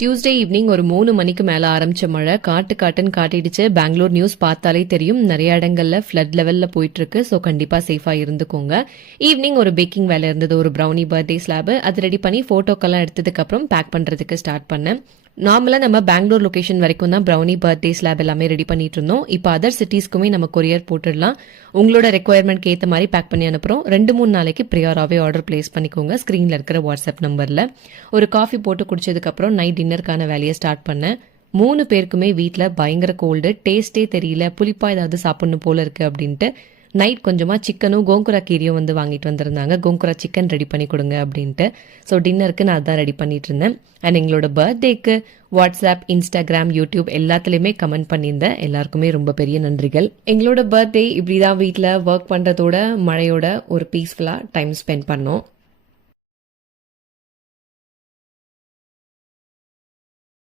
Tuesday evening ஒரு 3 மணிக்கு மேல ஆரம்பிச்ச மழை காட்டுன்னு காட்டிடுச்சு. பெங்களூர் நியூஸ் பார்த்தாலே தெரியும், நிறைய இடங்கள்ல ஃபிளட் லெவல்ல போயிட்டு இருக்கு. ஸோ கண்டிப்பா சேஃபா இருந்துக்கோங்க. ஈவினிங் ஒரு பேக்கிங் வேலை இருந்தது, ஒரு ப்ரௌனி பர்த்டே ஸ்லாப். அது ரெடி பண்ணி போட்டோக்கெல்லாம் எடுத்ததுக்கு அப்புறம் பேக் பண்றதுக்கு ஸ்டார்ட் பண்ணேன். நார்மலா நம்ம பெங்களூர் லொகேஷன் வரைக்கும் தான் ப்ரௌனி பர்த்டே ஸ்லாப் எல்லாமே ரெடி பண்ணிட்டு இருந்தோம். இப்போ அதர் சிட்டிஸ்க்குமே நம்ம கொரியர் போட்டுடலாம். உங்களோட ரெக்குவயர்மெண்ட்க்கு ஏற்ற மாதிரி பேக் பண்ணி அனுப்புறோம். 2-3 நாளைக்கு ப்ரியாராவே ஆர்டர் பிளேஸ் பண்ணிக்கோங்க ஸ்கிரீன்ல இருக்கிற வாட்ஸ்அப் நம்பர்ல. ஒரு காஃபி போட்டு குடிச்சதுக்கு அப்புறம் நைட் டின்னருக்கான வேலையை ஸ்டார்ட் பண்ணேன். 3 பேருக்குமே வீட்டில் பயங்கர கோல்டு, டேஸ்டே தெரியல, புளிப்பா ஏதாவது சாப்பிடணும் போல இருக்கு அப்படின்ட்டு நைட் கொஞ்சமா சிக்கனும் கோங்குரா கீரியும் வாங்கிட்டு வந்திருந்தாங்க. கோங்குரா சிக்கன் ரெடி பண்ணி கொடுங்க அப்படின்ட்டு. ஸோ டின்னருக்கு நான் அதான் ரெடி பண்ணிட்டு இருந்தேன். அண்ட் எங்களோட பர்த்டேக்கு வாட்ஸ்அப், இன்ஸ்டாகிராம், யூடியூப் எல்லாத்துலயுமே கமெண்ட் பண்ணியிருந்தேன். எல்லாருக்குமே ரொம்ப பெரிய நன்றிகள். எங்களோட பர்த்டே இப்படிதான் வீட்டில் ஒர்க் பண்றதோட மழையோட ஒரு பீஸ்ஃபுல்லா டைம் ஸ்பெண்ட் பண்ணோம்.